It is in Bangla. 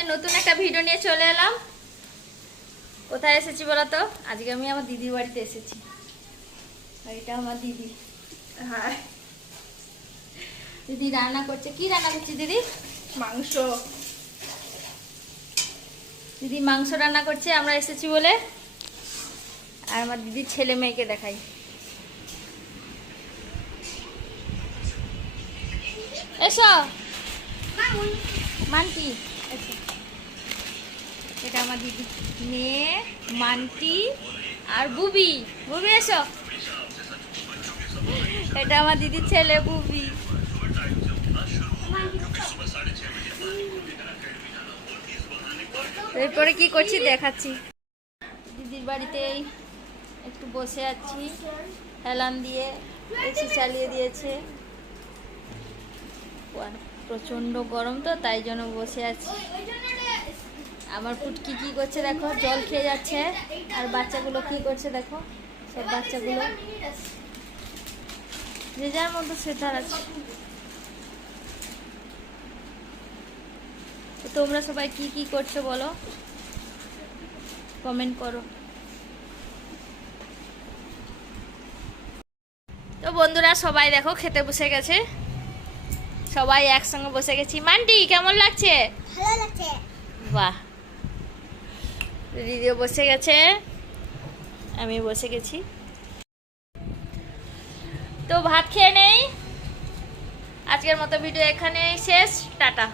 আজকে নতুন একটা ভিডিও নিয়ে চলে এলাম। কোথায় এসেছি বলো তো? আজকে আমি আমার দিদির বাড়িতে এসেছি। আর এটা আমার দিদি। হ্যাঁ, দিদি রান্না করছে। কি রান্না করছে দিদি? মাংস। দিদি মাংস রান্না করছে আমরা এসেছি বলে। আর আমার দিদির ছেলে মেয়েকে দেখাই। এসো মান্টি, এসো। এটা আমার দিদি মেয়ে মান্টি আর বুবি। বুবি এসো। এটা আমার দিদির ছেলে বুবি। এরপরে কি করছি দেখাচ্ছি। দিদির বাড়িতেই একটু বসে আছি, হেলান দিয়ে এসি চালিয়ে দিয়েছে। প্রচন্ড গরম তো, তাই জন্য বসে আছি। আমার পুটকি কি করছে দেখো, জল খেয়ে যাচ্ছে। আর বাচ্চাগুলো কি করছে দেখো, সব বাচ্চাগুলো যে যার মতো সেটার আছে। তো তোমরা সবাই কি কি করছো বলো, কমেন্ট করো। তো বন্ধুরা সবাই দেখো খেতে বসে গেছে, সবাই একসঙ্গে বসে গেছি। মান্টি কেমন লাগছে? ভালো লাগছে। বাহ, দিদিও বসে গেছে, আমি বসে গেছি। তো ভাত খেয়ে নেই। আজকের মতো ভিডিও এখানে শেষ। টাটা।